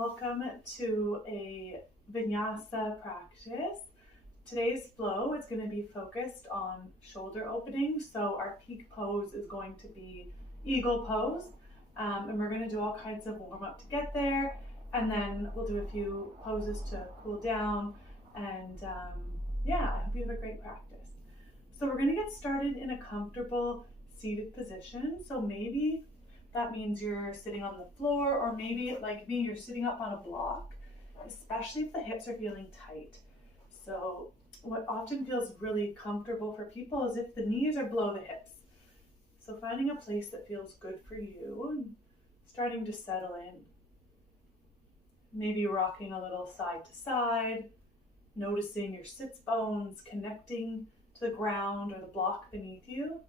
Welcome to a Vinyasa practice. Today's flow is going to be focused on shoulder opening. So our peak pose is going to be eagle pose. And we're going to do all kinds of warm up to get there. And then we'll do a few poses to cool down. And I hope you have a great practice. So we're going to get started in a comfortable seated position. So maybe that means you're sitting on the floor, or maybe like me, you're sitting up on a block, especially if the hips are feeling tight. So what often feels really comfortable for people is if the knees are below the hips. So finding a place that feels good for you and starting to settle in. Maybe rocking a little side to side, noticing your sits bones connecting to the ground or the block beneath you.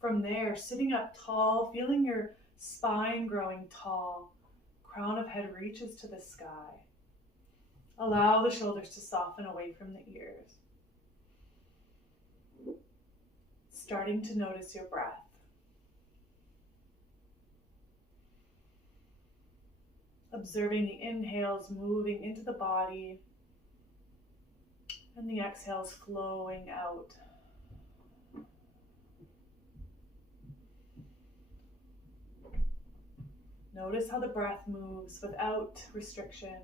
From there, sitting up tall, feeling your spine growing tall, crown of head reaches to the sky. Allow the shoulders to soften away from the ears. Starting to notice your breath. Observing the inhales moving into the body and the exhales flowing out. Notice how the breath moves without restriction.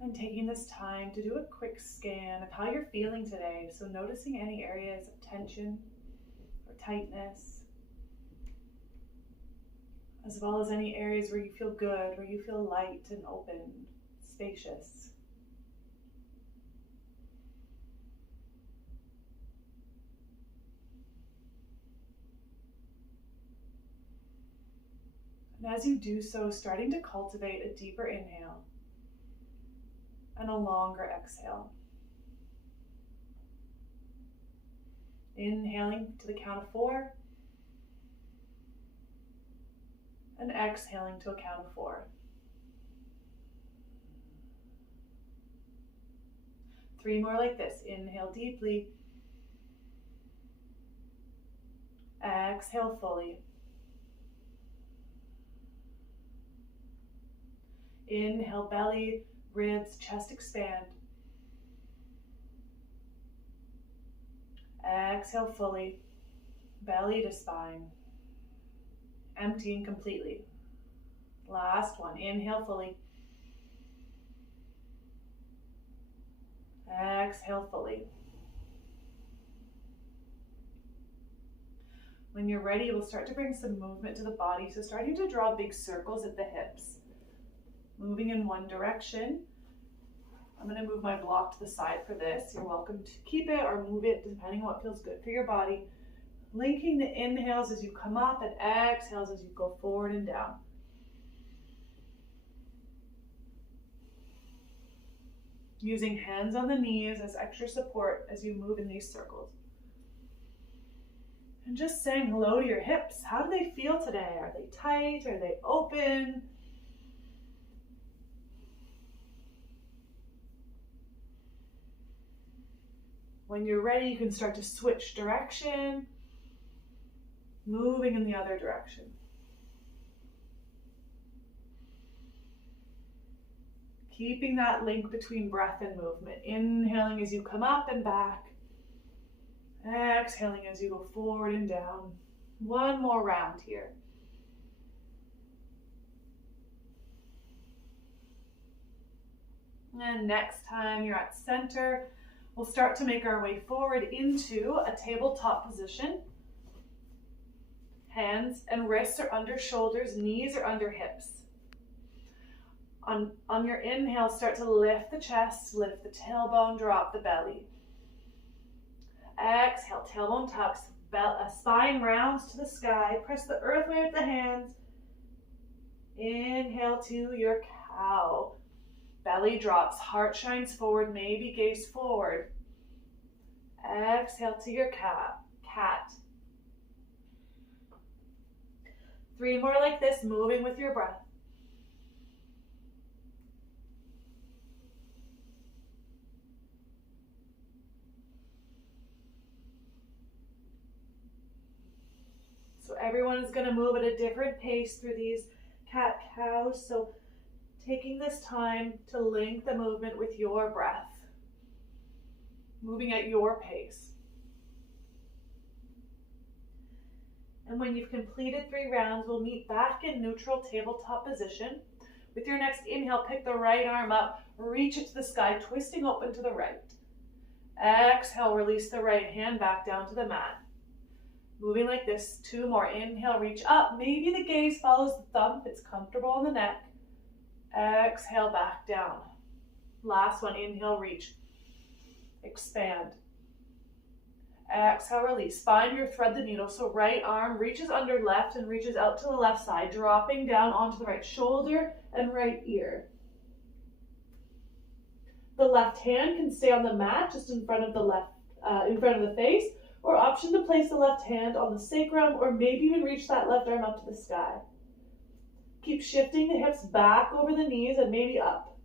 And taking this time to do a quick scan of how you're feeling today. So noticing any areas of tension or tightness, as well as any areas where you feel good, where you feel light and open, spacious. And as you do so, starting to cultivate a deeper inhale and a longer exhale. Inhaling to the count of 4 and exhaling to a count of 4. 3 more like this. Inhale deeply. Exhale fully. Inhale, belly, ribs, chest expand. Exhale fully, belly to spine. Emptying completely. Last one, inhale fully. Exhale fully. When you're ready, we'll start to bring some movement to the body. So starting to draw big circles at the hips. Moving in one direction. I'm going to move my block to the side for this. You're welcome to keep it or move it depending on what feels good for your body. Linking the inhales as you come up and exhales as you go forward and down. Using hands on the knees as extra support as you move in these circles. And just saying hello to your hips. How do they feel today? Are they tight? Are they open? When you're ready, you can start to switch direction, moving in the other direction. Keeping that link between breath and movement. Inhaling as you come up and back. Exhaling as you go forward and down. One more round here. And next time you're at center, we'll start to make our way forward into a tabletop position. Hands and wrists are under shoulders, knees are under hips. On your inhale, start to lift the chest, lift the tailbone, drop the belly. Exhale, tailbone tucks, spine rounds to the sky. Press the earth way with the hands. Inhale to your cow. Belly drops, heart shines forward, maybe gaze forward. Exhale to your cat. 3 more like this, moving with your breath. Everyone is going to move at a different pace through these cat-cows, so taking this time to link the movement with your breath, moving at your pace. And when you've completed 3 rounds, we'll meet back in neutral tabletop position. With your next inhale, pick the right arm up, reach it to the sky, twisting open to the right. Exhale, release the right hand back down to the mat. Moving like this, 2 more. Inhale, reach up. Maybe the gaze follows the thumb if it's comfortable on the neck. Exhale, back down. Last one, inhale, reach. Expand. Exhale, release. Find your thread the needle. So right arm reaches under left and reaches out to the left side, dropping down onto the right shoulder and right ear. The left hand can stay on the mat just in front of the face, or option to place the left hand on the sacrum, or maybe even reach that left arm up to the sky. Keep shifting the hips back over the knees and maybe up.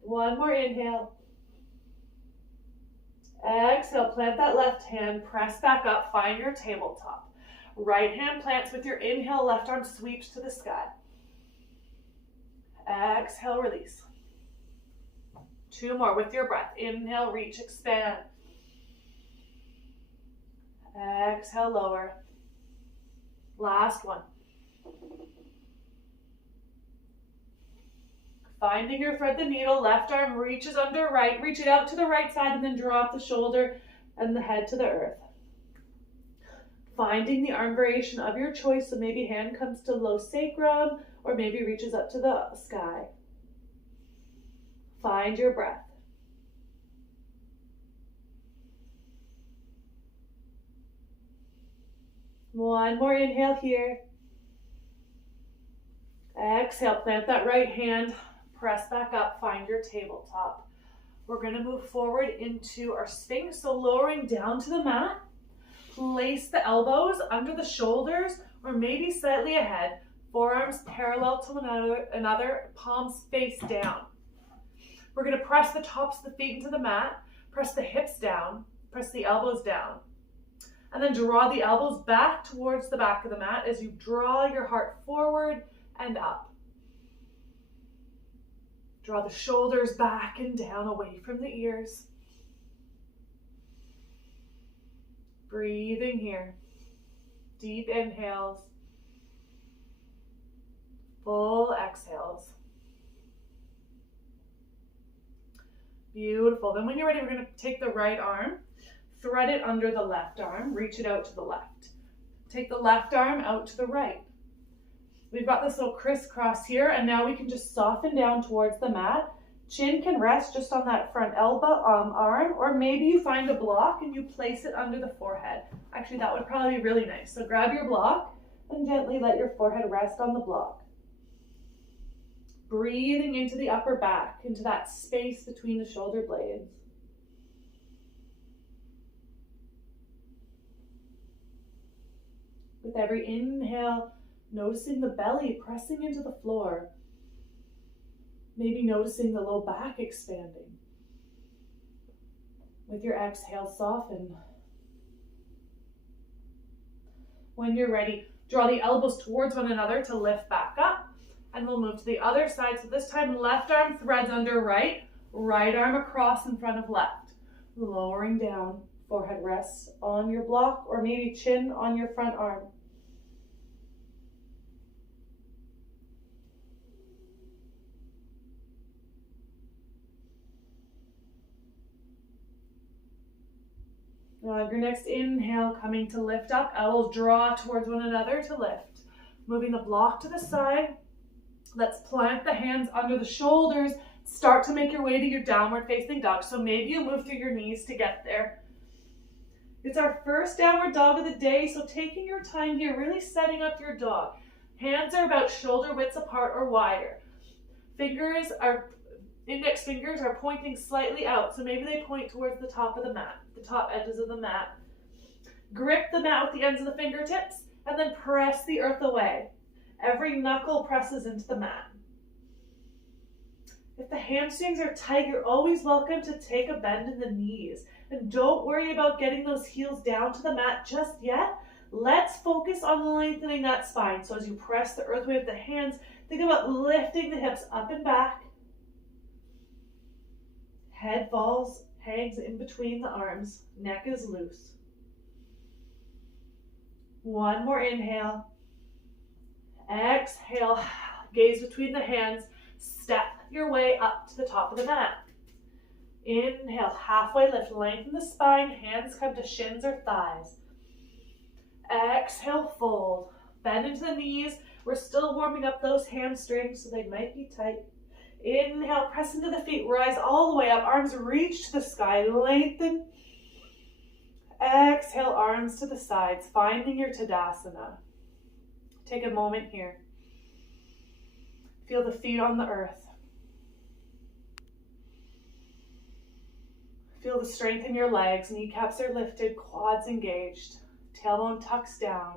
One more inhale. Exhale, plant that left hand, press back up, find your tabletop. Right hand plants with your inhale, left arm sweeps to the sky. Exhale, release. 2 more with your breath. Inhale, reach, expand. Exhale, lower. Last one. Finding your thread the needle, left arm reaches under right, reach it out to the right side and then drop the shoulder and the head to the earth. Finding the arm variation of your choice, so maybe hand comes to low sacrum or maybe reaches up to the sky. Find your breath. One more inhale here. Exhale, plant that right hand, press back up, find your tabletop. We're going to move forward into our Sphinx, so lowering down to the mat. Place the elbows under the shoulders or maybe slightly ahead. Forearms parallel to another, palms face down. We're going to press the tops of the feet into the mat, press the hips down, press the elbows down. And then draw the elbows back towards the back of the mat as you draw your heart forward and up. Draw the shoulders back and down away from the ears. Breathing here. Deep inhales. Full exhales. Beautiful. Then when you're ready, we're going to take the right arm, thread it under the left arm, reach it out to the left. Take the left arm out to the right. We've got this little crisscross here, and now we can just soften down towards the mat. Chin can rest just on that front elbow arm, or maybe you find a block and you place it under the forehead. Actually, that would probably be really nice. So grab your block and gently let your forehead rest on the block. Breathing into the upper back, into that space between the shoulder blades. With every inhale, noticing the belly pressing into the floor. Maybe noticing the low back expanding. With your exhale, soften. When you're ready, draw the elbows towards one another to lift back up. And we'll move to the other side. So this time, left arm threads under right, right arm across in front of left. Lowering down, forehead rests on your block or maybe chin on your front arm. Your next inhale, coming to lift up, elbows draw towards one another to lift. Moving the block to the side. Let's plant the hands under the shoulders. Start to make your way to your downward facing dog. So maybe you move through your knees to get there. It's our first downward dog of the day, so taking your time here, really setting up your dog. Hands are about shoulder widths apart or wider. Index fingers are pointing slightly out, so maybe they point towards the top of the mat, the top edges of the mat. Grip the mat with the ends of the fingertips, and then press the earth away. Every knuckle presses into the mat. If the hamstrings are tight, you're always welcome to take a bend in the knees. And don't worry about getting those heels down to the mat just yet. Let's focus on lengthening that spine. So as you press the earth away with the hands, think about lifting the hips up and back. Head falls, hangs in between the arms. Neck is loose. One more inhale. Exhale, gaze between the hands. Step your way up to the top of the mat. Inhale, halfway lift, lengthen the spine, hands come to shins or thighs. Exhale, fold, bend into the knees. We're still warming up those hamstrings, so they might be tight. Inhale, press into the feet, rise all the way up, arms reach to the sky, lengthen. Exhale, arms to the sides, finding your Tadasana. Take a moment here. Feel the feet on the earth. Feel the strength in your legs, kneecaps are lifted, quads engaged, tailbone tucks down,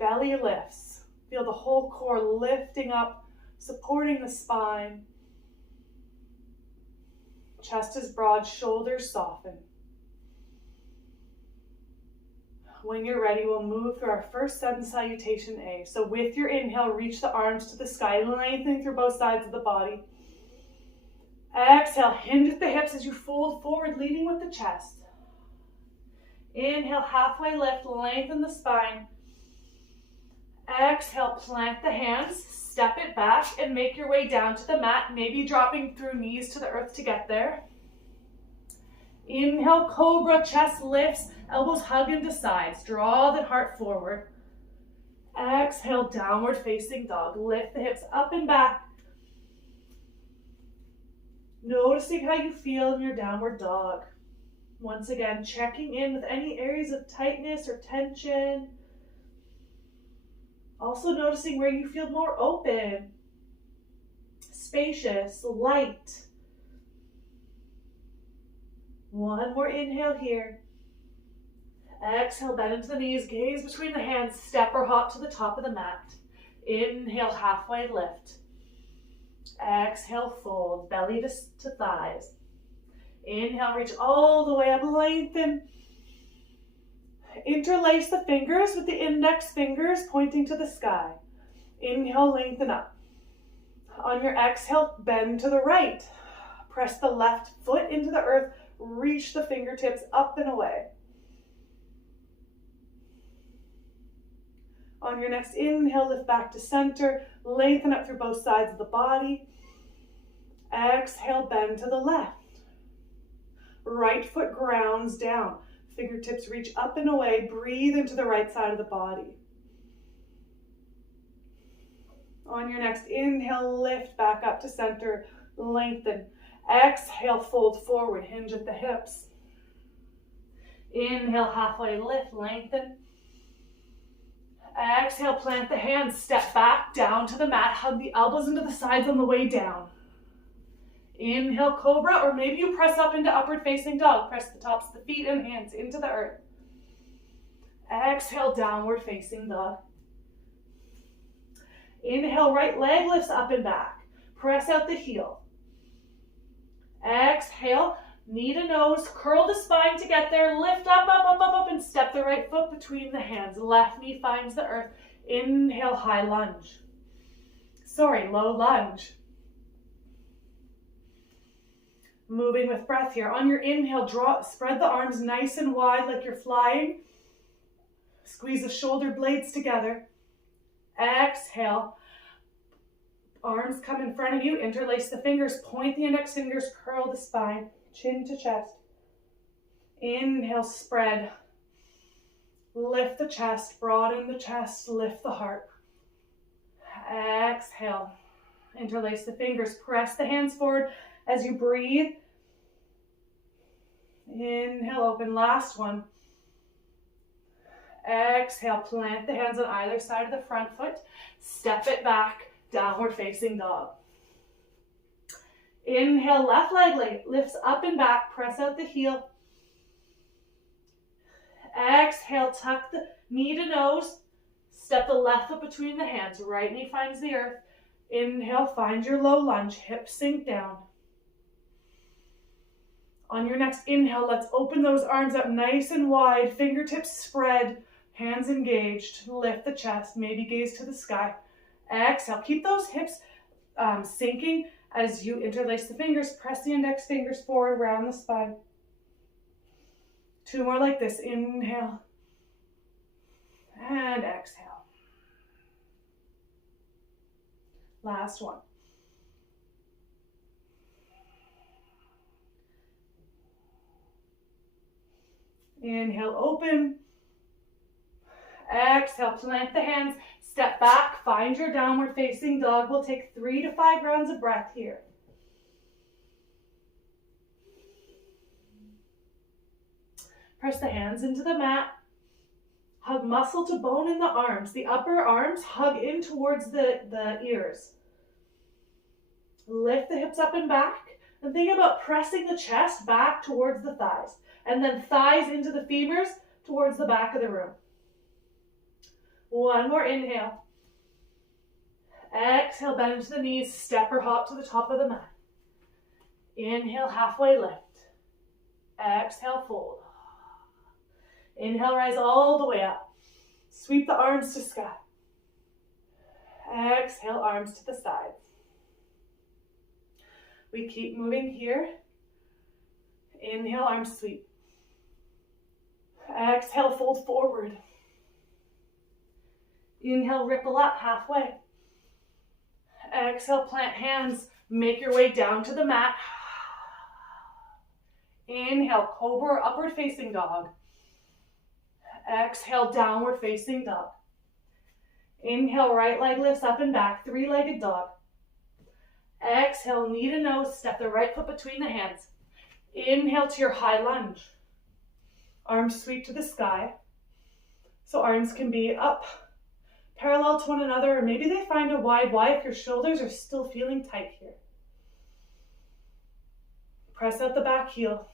belly lifts. Feel the whole core lifting up, supporting the spine. Chest is broad, shoulders soften. When you're ready, we'll move through our first sun salutation A. So with your inhale, reach the arms to the sky, lengthening through both sides of the body. Exhale, hinge at the hips as you fold forward, leading with the chest. Inhale, halfway lift, lengthen the spine. Exhale, plant the hands, step it back, and make your way down to the mat, maybe dropping through knees to the earth to get there. Inhale, cobra, chest lifts, elbows hug into sides. Draw the heart forward. Exhale, downward facing dog. Lift the hips up and back. Noticing how you feel in your downward dog. Once again, checking in with any areas of tightness or tension. Also noticing where you feel more open, spacious, light. One more inhale here. Exhale, bend into the knees, gaze between the hands, step or hop to the top of the mat. Inhale, halfway lift. Exhale, fold, belly to thighs. Inhale, reach all the way up, lengthen. Interlace the fingers with the index fingers pointing to the sky. Inhale, lengthen up. On your exhale, bend to the right. Press the left foot into the earth, reach the fingertips up and away. On your next inhale, lift back to center, lengthen up through both sides of the body. Exhale, bend to the left. Right foot grounds down. Fingertips reach up and away. Breathe into the right side of the body. On your next inhale, lift back up to center, lengthen. Exhale, fold forward, hinge at the hips. Inhale, halfway lift, lengthen. Exhale, plant the hands, step back down to the mat, hug the elbows into the sides on the way down. Inhale, cobra, or maybe you press up into upward facing dog. Press the tops of the feet and hands into the earth. Exhale, downward facing dog. Inhale, right leg lifts up and back. Press out the heel. Exhale, knee to nose, curl the spine to get there. Lift up, up, up, up, up, and step the right foot between the hands. Left knee finds the earth. Inhale, high lunge. Low lunge. Moving with breath here. On your inhale, spread the arms nice and wide like you're flying. Squeeze the shoulder blades together. Exhale. Arms come in front of you. Interlace the fingers. Point the index fingers. Curl the spine. Chin to chest. Inhale, spread. Lift the chest. Broaden the chest. Lift the heart. Exhale. Interlace the fingers. Press the hands forward as you breathe. Inhale, open. Last one. Exhale, plant the hands on either side of the front foot. Step it back. Downward facing dog. Inhale, left leg lifts up and back. Press out the heel. Exhale, tuck the knee to nose. Step the left foot between the hands. Right knee finds the earth. Inhale, find your low lunge. Hips sink down. On your next inhale, let's open those arms up nice and wide, fingertips spread, hands engaged. Lift the chest, maybe gaze to the sky. Exhale, keep those hips sinking as you interlace the fingers. Press the index fingers forward, round the spine. 2 more like this. Inhale and exhale. Last one. Inhale, open. Exhale, plant the hands, step back, find your downward facing dog. We'll take 3 to 5 rounds of breath here. Press the hands into the mat. Hug muscle to bone in the arms. The upper arms hug in towards the ears. Lift the hips up and back. And think about pressing the chest back towards the thighs. And then thighs into the femurs towards the back of the room. 1 more inhale. Exhale, bend into the knees, step or hop to the top of the mat. Inhale, halfway lift. Exhale, fold. Inhale, rise all the way up. Sweep the arms to sky. Exhale, arms to the sides. We keep moving here. Inhale, arms sweep. Exhale, fold forward. Inhale, ripple up halfway. Exhale, plant hands. Make your way down to the mat. Inhale, cobra or upward facing dog. Exhale, downward facing dog. Inhale, right leg lifts up and back, 3-legged dog. Exhale, knee to nose, step the right foot between the hands. Inhale to your high lunge. Arms sweep to the sky. So arms can be up, parallel to one another, or maybe they find a wide Y if your shoulders are still feeling tight here. Press out the back heel.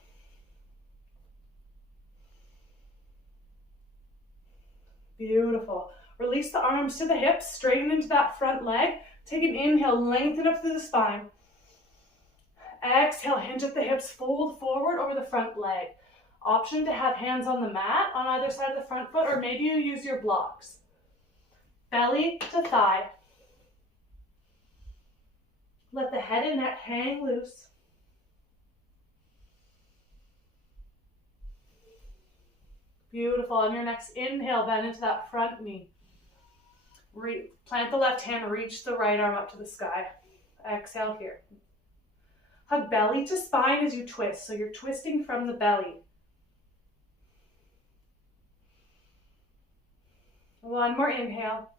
Beautiful. Release the arms to the hips, straighten into that front leg. Take an inhale, lengthen up through the spine. Exhale, hinge at the hips, fold forward over the front leg. Option to have hands on the mat on either side of the front foot, or maybe you use your blocks. Belly to thigh. Let the head and neck hang loose. Beautiful. On your next inhale, bend into that front knee. Plant the left hand, reach the right arm up to the sky. Exhale here. Hug belly to spine as you twist. So you're twisting from the belly. 1 more inhale.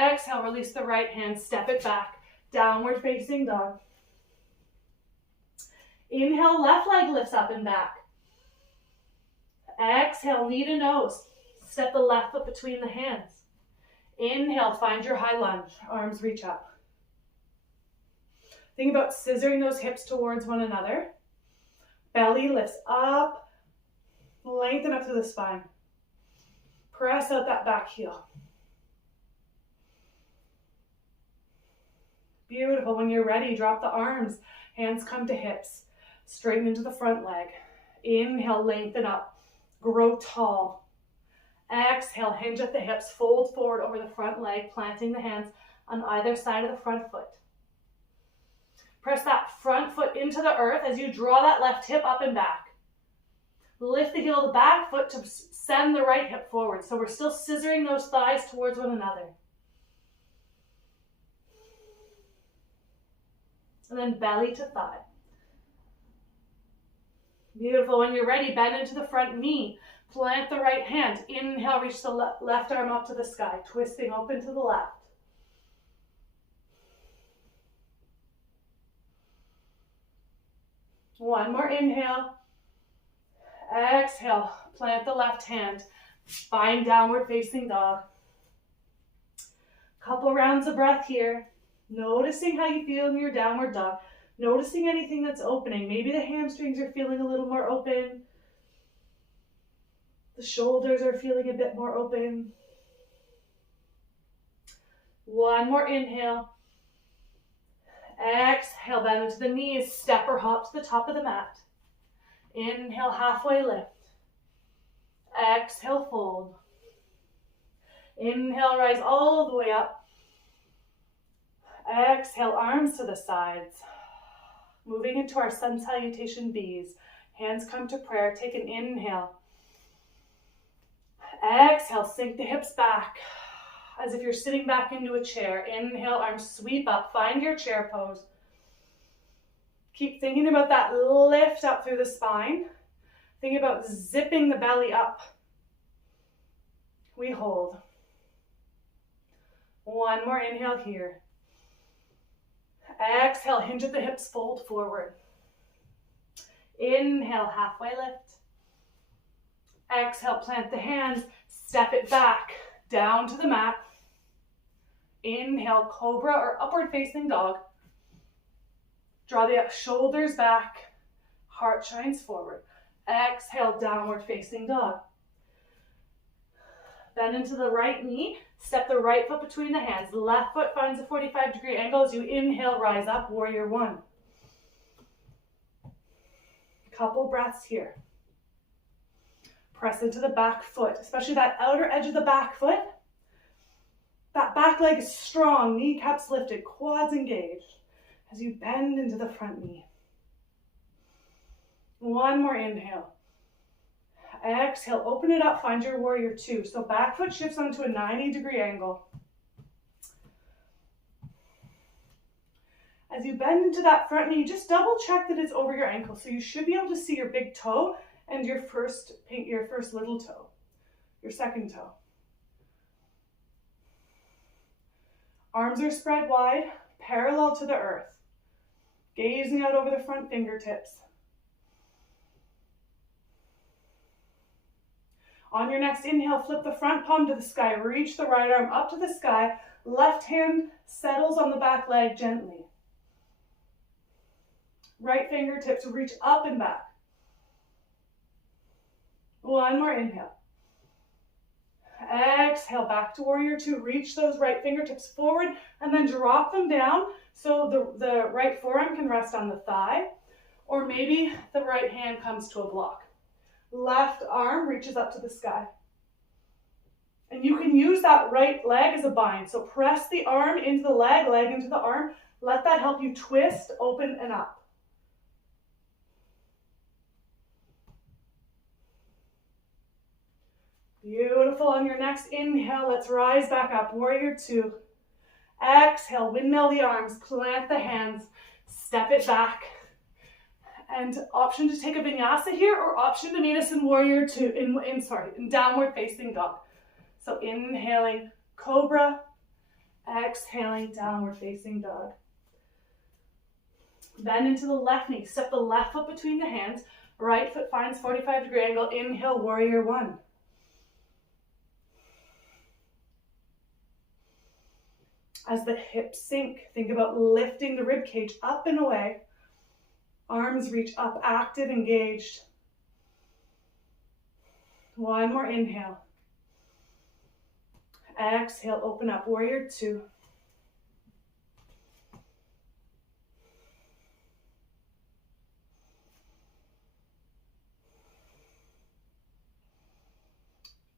Exhale, release the right hand, step it back. Downward facing dog. Inhale, left leg lifts up and back. Exhale, knee to nose. Step the left foot between the hands. Inhale, find your high lunge. Arms reach up. Think about scissoring those hips towards one another. Belly lifts up. Lengthen up through the spine. Press out that back heel. Beautiful. When you're ready, drop the arms. Hands come to hips. Straighten into the front leg. Inhale, lengthen up. Grow tall. Exhale, hinge at the hips. Fold forward over the front leg, planting the hands on either side of the front foot. Press that front foot into the earth as you draw that left hip up and back. Lift the heel of the back foot to send the right hip forward. So we're still scissoring those thighs towards one another. And then belly to thigh. Beautiful. When you're ready, bend into the front knee. Plant the right hand. Inhale, reach the left arm up to the sky. Twisting open to the left. One more inhale. Exhale. Plant the left hand. Find downward facing dog. Couple rounds of breath here. Noticing how you feel in your downward dog. Noticing anything that's opening. Maybe the hamstrings are feeling a little more open. The shoulders are feeling a bit more open. One more inhale. Exhale, bend into the knees, step or hop to the top of the mat. Inhale, halfway lift. Exhale, fold. Inhale, rise all the way up. Exhale, arms to the sides. Moving into our sun salutation B's. Hands come to prayer. Take an inhale. Exhale, sink the hips back as if you're sitting back into a chair. Inhale, arms sweep up. Find your chair pose. Keep thinking about that lift up through the spine. Think about zipping the belly up. We hold. One more inhale here. Exhale, hinge at the hips, fold forward. Inhale, halfway lift. Exhale, plant the hands, step it back, down to the mat. Inhale, cobra or upward facing dog. Draw the shoulders back, heart shines forward. Exhale, downward facing dog. Bend into the right knee, step the right foot between the hands. Left foot finds a 45-degree angle as you inhale, rise up, warrior one. Couple breaths here. Press into the back foot, especially that outer edge of the back foot. That back leg is strong, kneecaps lifted, quads engaged as you bend into the front knee. One more inhale. Exhale, open it up, find your warrior two. So back foot shifts onto a 90-degree angle. As you bend into that front knee, just double check that it's over your ankle. So you should be able to see your big toe and your first little toe, your second toe. Arms are spread wide, parallel to the earth. Gazing out over the front fingertips. On your next inhale, flip the front palm to the sky. Reach the right arm up to the sky. Left hand settles on the back leg gently. Right fingertips reach up and back. One more inhale. Exhale, back to warrior two. Reach those right fingertips forward and then drop them down so the right forearm can rest on the thigh, or maybe the right hand comes to a block. Left arm reaches up to the sky. And you can use that right leg as a bind. So press the arm into the leg, leg into the arm. Let that help you twist, open, and up. Beautiful. On your next inhale, let's rise back up. Warrior two. Exhale, windmill the arms, plant the hands, step it back. And option to take a vinyasa here, or option to meet us in warrior two, in downward facing dog. So inhaling cobra, exhaling downward facing dog. Bend into the left knee, step the left foot between the hands, right foot finds 45-degree angle, inhale warrior one. As the hips sink, think about lifting the rib cage up and away. Arms reach up, active, engaged. One more inhale. Exhale, open up, warrior two.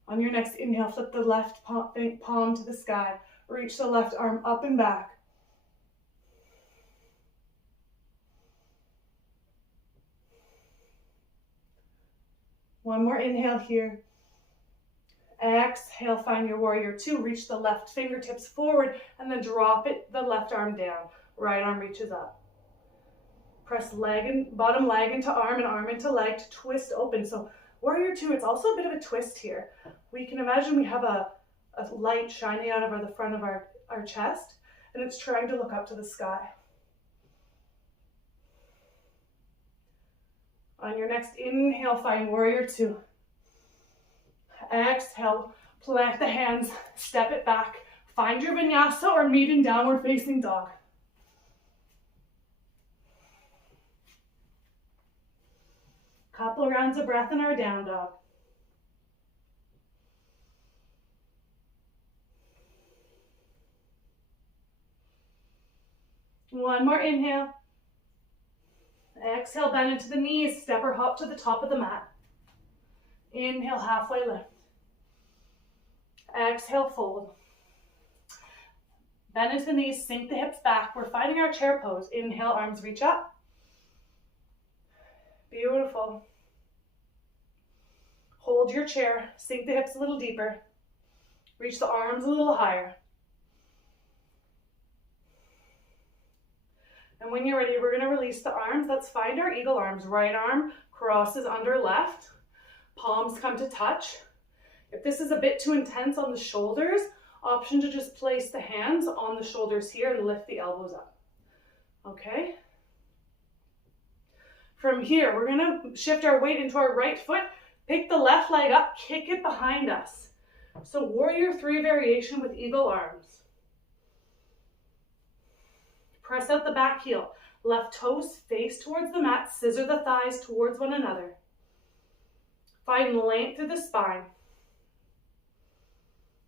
On your next inhale, flip the left palm to the sky. Reach the left arm up and back. One more inhale here. Exhale, find your warrior two. Reach the left fingertips forward and then drop the left arm down. Right arm reaches up. Press bottom leg into arm and arm into leg to twist open. So warrior two, it's also a bit of a twist here. We can imagine we have a light shining out of the front of our chest, and it's trying to look up to the sky. On your next inhale, find warrior two. Exhale, plant the hands, step it back. Find your vinyasa or meet in downward facing dog. Couple rounds of breath in our down dog. One more inhale. Exhale, bend into the knees, step or hop to the top of the mat. Inhale, halfway lift. Exhale, fold. Bend into the knees, sink the hips back. We're finding our chair pose. Inhale, arms reach up. Beautiful. Hold your chair, sink the hips a little deeper. Reach the arms a little higher. And when you're ready, we're going to release the arms. Let's find our eagle arms. Right arm crosses under left. Palms come to touch. If this is a bit too intense on the shoulders, option to just place the hands on the shoulders here and lift the elbows up. Okay? From here, we're going to shift our weight into our right foot. Pick the left leg up, kick it behind us. So warrior 3 variation with eagle arms. Press out the back heel. Left toes face towards the mat, scissor the thighs towards one another. Find length through the spine.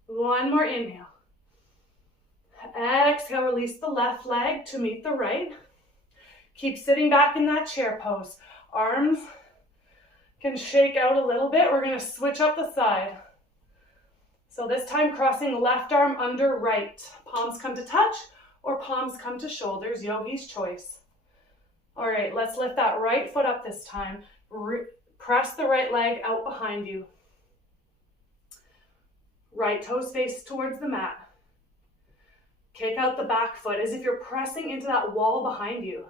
One more inhale. Exhale, release the left leg to meet the right. Keep sitting back in that chair pose. Arms can shake out a little bit. We're going to switch up the side. So this time crossing left arm under right. Palms come to touch or palms come to shoulders, yogi's choice. All right, let's lift that right foot up this time. Press the right leg out behind you. Right toes face towards the mat. Kick out the back foot as if you're pressing into that wall behind you.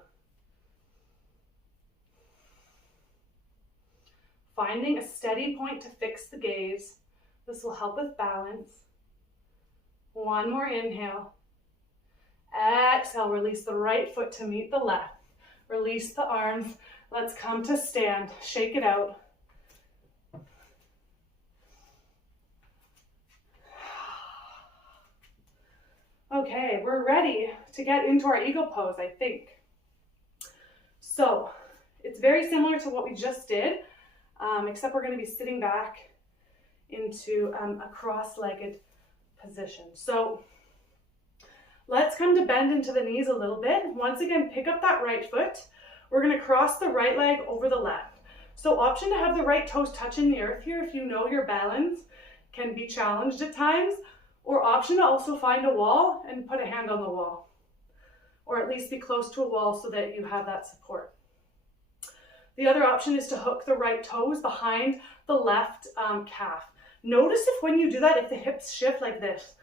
Finding a steady point to fix the gaze. This will help with balance. One more inhale. Exhale, release the right foot to meet the left. Release the arms. Let's come to stand. Shake it out. Okay, we're ready to get into our eagle pose, I think. So, it's very similar to what we just did, except we're going to be sitting back into a cross-legged position. So, let's come to bend into the knees a little bit. Once again, pick up that right foot. We're going to cross the right leg over the left. So option to have the right toes touching the earth here if you know your balance can be challenged at times, or option to also find a wall and put a hand on the wall, or at least be close to a wall so that you have that support. The other option is to hook the right toes behind the left calf. Notice if when you do that, if the hips shift like this,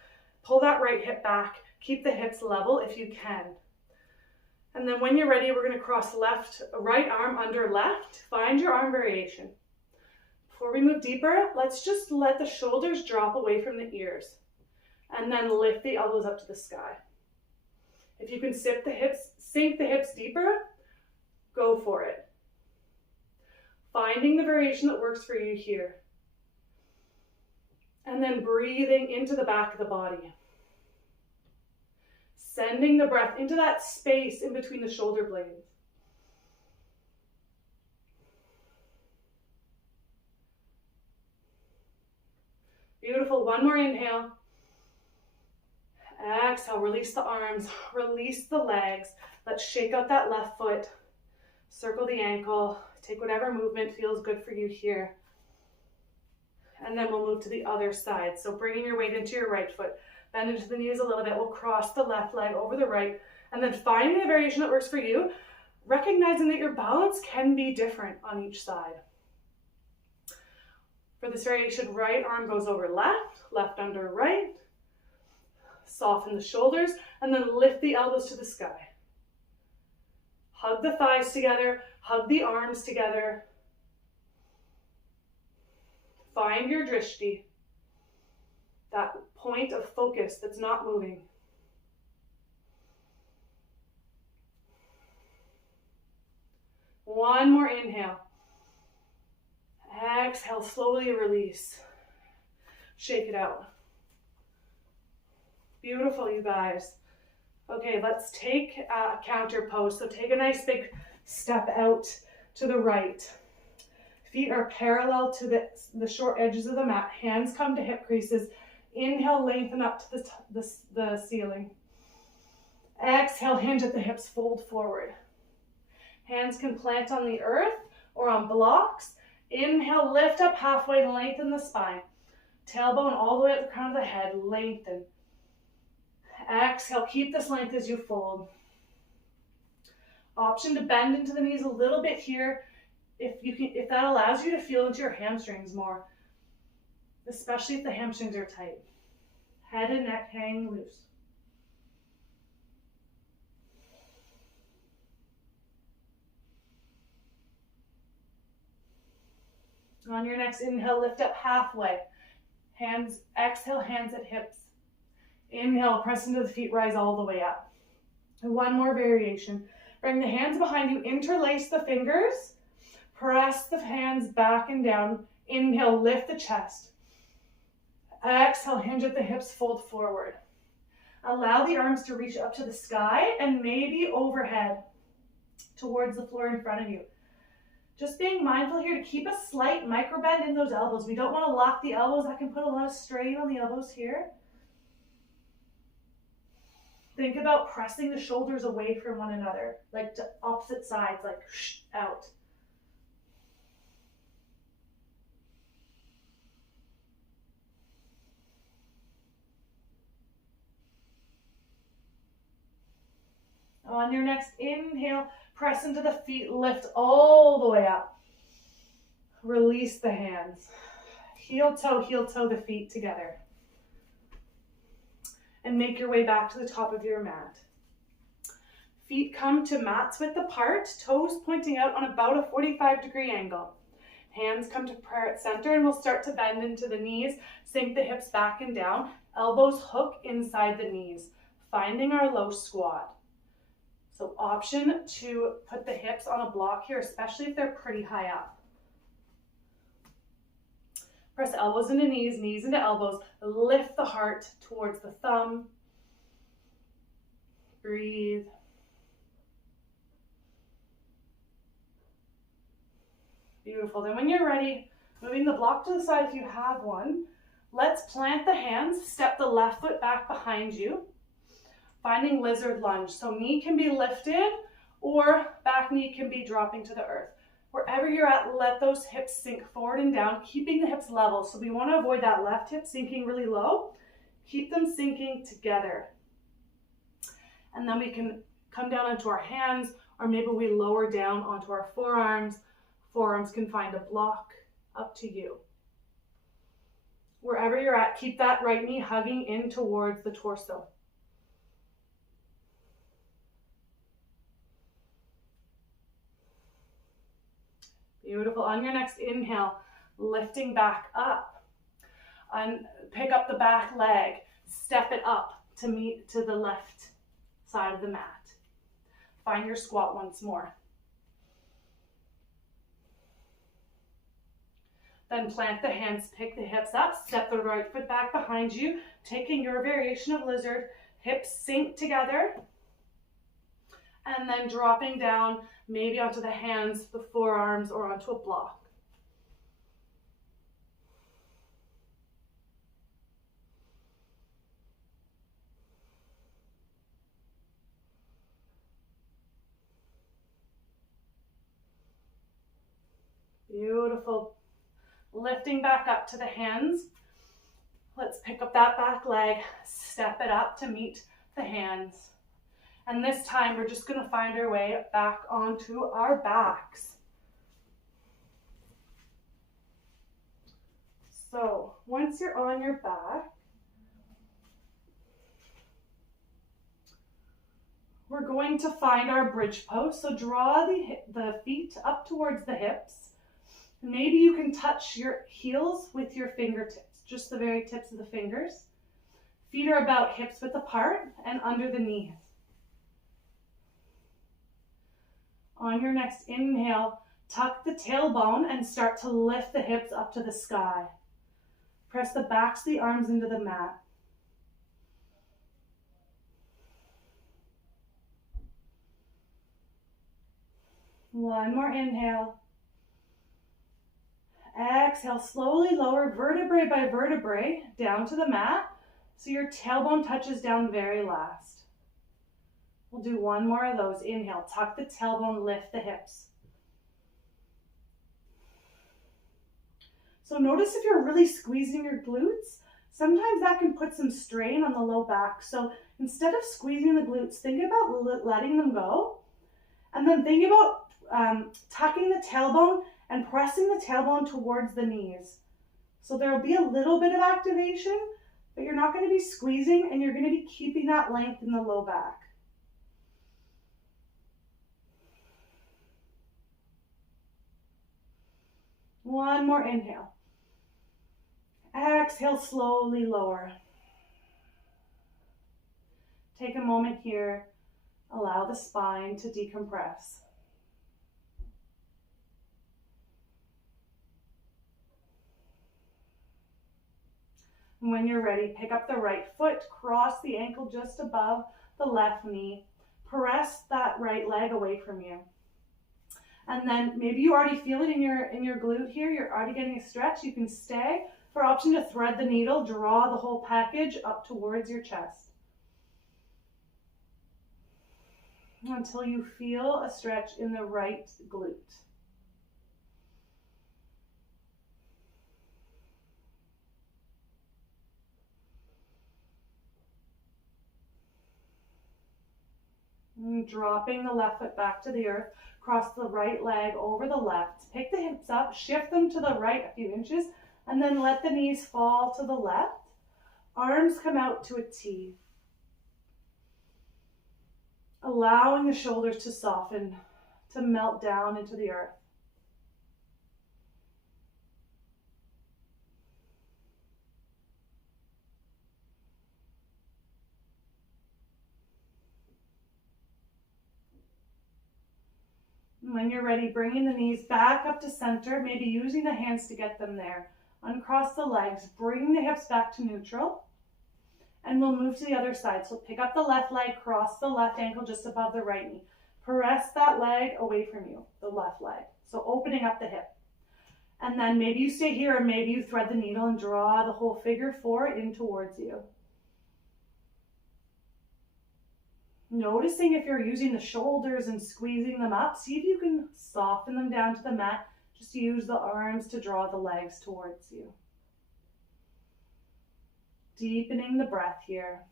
pull that right hip back. Keep the hips level if you can. And then when you're ready, we're going to cross right arm under left. Find your arm variation. Before we move deeper, let's just let the shoulders drop away from the ears. And then lift the elbows up to the sky. If you can sink the hips deeper, go for it. Finding the variation that works for you here. And then breathing into the back of the body. Sending the breath into that space in between the shoulder blades. Beautiful. One more inhale. Exhale, release the arms, release the legs. Let's shake out that left foot. Circle the ankle. Take whatever movement feels good for you here. And then we'll move to the other side. So bringing your weight into your right foot. Bend into the knees a little bit. We'll cross the left leg over the right. And then finding the variation that works for you, recognizing that your balance can be different on each side. For this variation, right arm goes over left, left under right. Soften the shoulders, and then lift the elbows to the sky. Hug the thighs together, hug the arms together. Find your drishti, that point of focus that's not moving. One more inhale. Exhale, slowly release. Shake it out. Beautiful, you guys. Okay, let's take a counter pose. So take a nice big step out to the right. Feet are parallel to the short edges of the mat. Hands come to hip creases. Inhale, lengthen up to the ceiling. Exhale, hinge at the hips, fold forward. Hands can plant on the earth or on blocks. Inhale, lift up halfway, lengthen the spine. Tailbone all the way up the crown of the head, lengthen. Exhale, keep this length as you fold. Option to bend into the knees a little bit here if that allows you to feel into your hamstrings more, especially if the hamstrings are tight. Head and neck hang loose. On your next inhale, lift up halfway. Hands, exhale, hands at hips. Inhale, press into the feet, rise all the way up. And one more variation. Bring the hands behind you, interlace the fingers, press the hands back and down. Inhale, lift the chest. Exhale, hinge at the hips, fold forward. Allow the arms to reach up to the sky and maybe overhead towards the floor in front of you. Just being mindful here to keep a slight micro bend in those elbows. We don't want to lock the elbows. That can put a lot of strain on the elbows here. Think about pressing the shoulders away from one another, like to opposite sides, like out. On your next inhale, press into the feet, lift all the way up. Release the hands. Heel toe the feet together. And make your way back to the top of your mat. Feet come to mat's width apart, toes pointing out on about a 45-degree angle. Hands come to prayer at center, and we'll start to bend into the knees, sink the hips back and down, elbows hook inside the knees, finding our low squat. So option to put the hips on a block here, especially if they're pretty high up. Press elbows into knees, knees into elbows. Lift the heart towards the thumb. Breathe. Beautiful. Then when you're ready, moving the block to the side if you have one, let's plant the hands, step the left foot back behind you, finding lizard lunge. So knee can be lifted or back knee can be dropping to the earth. Wherever you're at, let those hips sink forward and down, keeping the hips level. So we want to avoid that left hip sinking really low. Keep them sinking together. And then we can come down onto our hands, or maybe we lower down onto our forearms. Forearms can find a block, up to you. Wherever you're at, keep that right knee hugging in towards the torso. Beautiful. On your next inhale, lifting back up. Pick up the back leg, step it up to meet to the left side of the mat. Find your squat once more. Then plant the hands, pick the hips up, step the right foot back behind you, taking your variation of lizard, hips sink together, and then dropping down maybe onto the hands, the forearms, or onto a block. Beautiful. Lifting back up to the hands. Let's pick up that back leg, step it up to meet the hands. And this time we're just going to find our way back onto our backs. So once you're on your back, we're going to find our bridge pose. So draw the feet up towards the hips. Maybe you can touch your heels with your fingertips, just the very tips of the fingers. Feet are about hips width apart and under the knees. On your next inhale, tuck the tailbone and start to lift the hips up to the sky. Press the backs of the arms into the mat. One more inhale. Exhale, slowly lower vertebrae by vertebrae down to the mat so your tailbone touches down very last. We'll do one more of those. Inhale, tuck the tailbone, lift the hips. So notice if you're really squeezing your glutes, sometimes that can put some strain on the low back. So instead of squeezing the glutes, think about letting them go. And then think about tucking the tailbone and pressing the tailbone towards the knees. So there will be a little bit of activation, but you're not going to be squeezing, and you're going to be keeping that length in the low back. One more inhale. Exhale, slowly lower. Take a moment here. Allow the spine to decompress. And when you're ready, pick up the right foot, cross the ankle just above the left knee. Press that right leg away from you. And then maybe you already feel it in your glute here. You're already getting a stretch. You can stay. For option to thread the needle, draw the whole package up towards your chest until you feel a stretch in the right glute. And dropping the left foot back to the earth, cross the right leg over the left. Pick the hips up, shift them to the right a few inches, and then let the knees fall to the left. Arms come out to a T. Allowing the shoulders to soften, to melt down into the earth. When you're ready, bringing the knees back up to center, maybe using the hands to get them there. Uncross the legs, bring the hips back to neutral, and we'll move to the other side. So pick up the left leg, cross the left ankle just above the right knee. Press that leg away from you, the left leg. So opening up the hip. And then maybe you stay here, or maybe you thread the needle and draw the whole figure four in towards you. Noticing if you're using the shoulders and squeezing them up, see if you can soften them down to the mat. Just use the arms to draw the legs towards you. Deepening the breath here.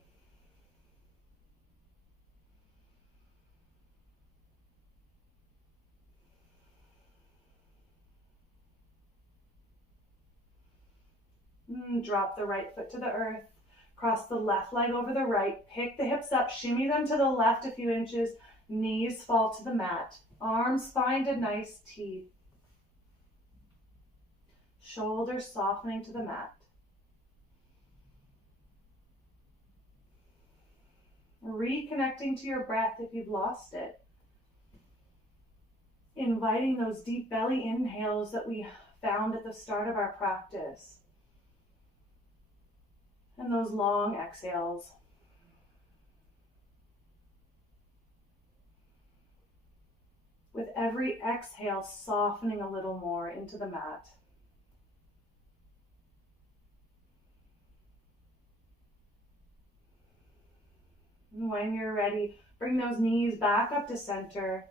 Drop the right foot to the earth. Cross the left leg over the right. Pick the hips up, shimmy them to the left a few inches. Knees fall to the mat. Arms find a nice T. Shoulders softening to the mat. Reconnecting to your breath if you've lost it. Inviting those deep belly inhales that we found at the start of our practice. And those long exhales. With every exhale, softening a little more into the mat. And when you're ready, bring those knees back up to center.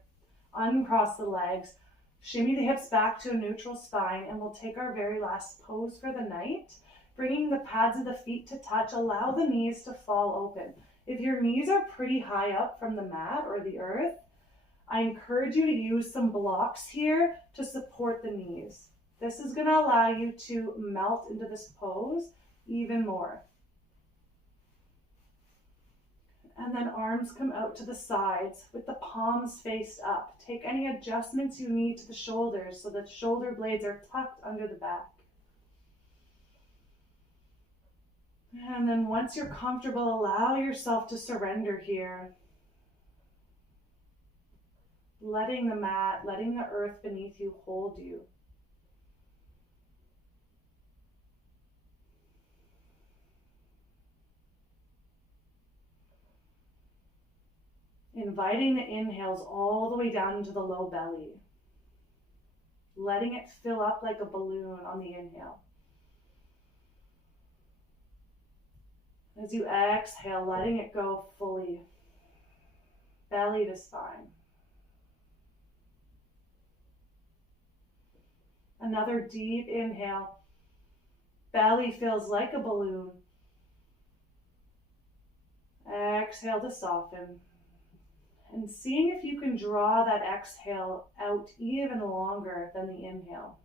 Uncross the legs. Shimmy the hips back to a neutral spine, and we'll take our very last pose for the night. Bringing the pads of the feet to touch, allow the knees to fall open. If your knees are pretty high up from the mat or the earth, I encourage you to use some blocks here to support the knees. This is going to allow you to melt into this pose even more. And then arms come out to the sides with the palms faced up. Take any adjustments you need to the shoulders so that shoulder blades are tucked under the back. And then once you're comfortable, allow yourself to surrender here. Letting the mat, letting the earth beneath you hold you. Inviting the inhales all the way down into the low belly. Letting it fill up like a balloon on the inhale. As you exhale, letting it go fully. belly to spine. Another deep inhale. Belly feels like a balloon. Exhale to soften. And seeing if you can draw that exhale out even longer than the inhale.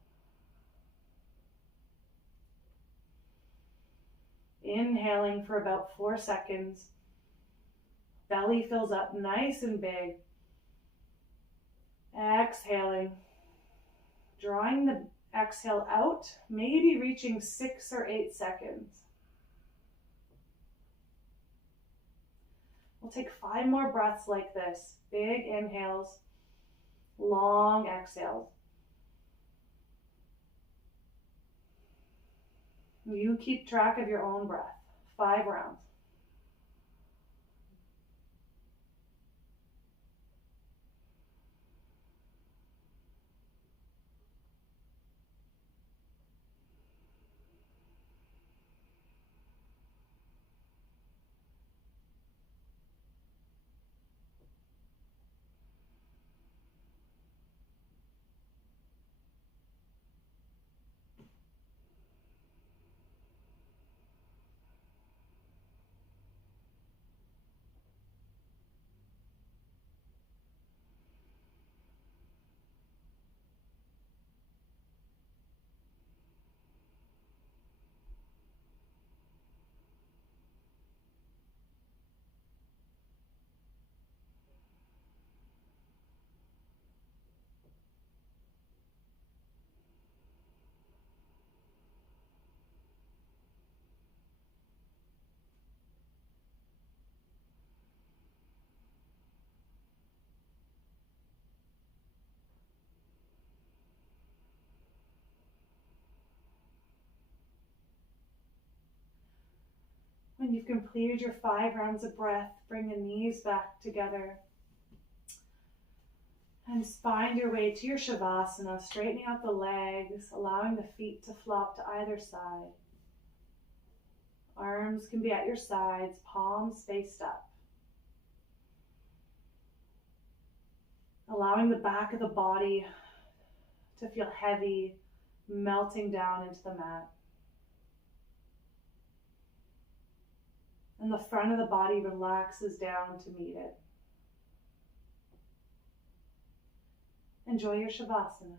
Inhaling for about 4 seconds. Belly fills up nice and big. Exhaling. Drawing the exhale out, maybe reaching 6 or 8 seconds. We'll take 5 more breaths like this. Big inhales, long exhales. You keep track of your own breath. 5 rounds. When you've completed your 5 rounds of breath, bring the knees back together and find your way to your Shavasana, straightening out the legs, allowing the feet to flop to either side. Arms can be at your sides, palms faced up. Allowing the back of the body to feel heavy, melting down into the mat. And the front of the body relaxes down to meet it. Enjoy your Shavasana.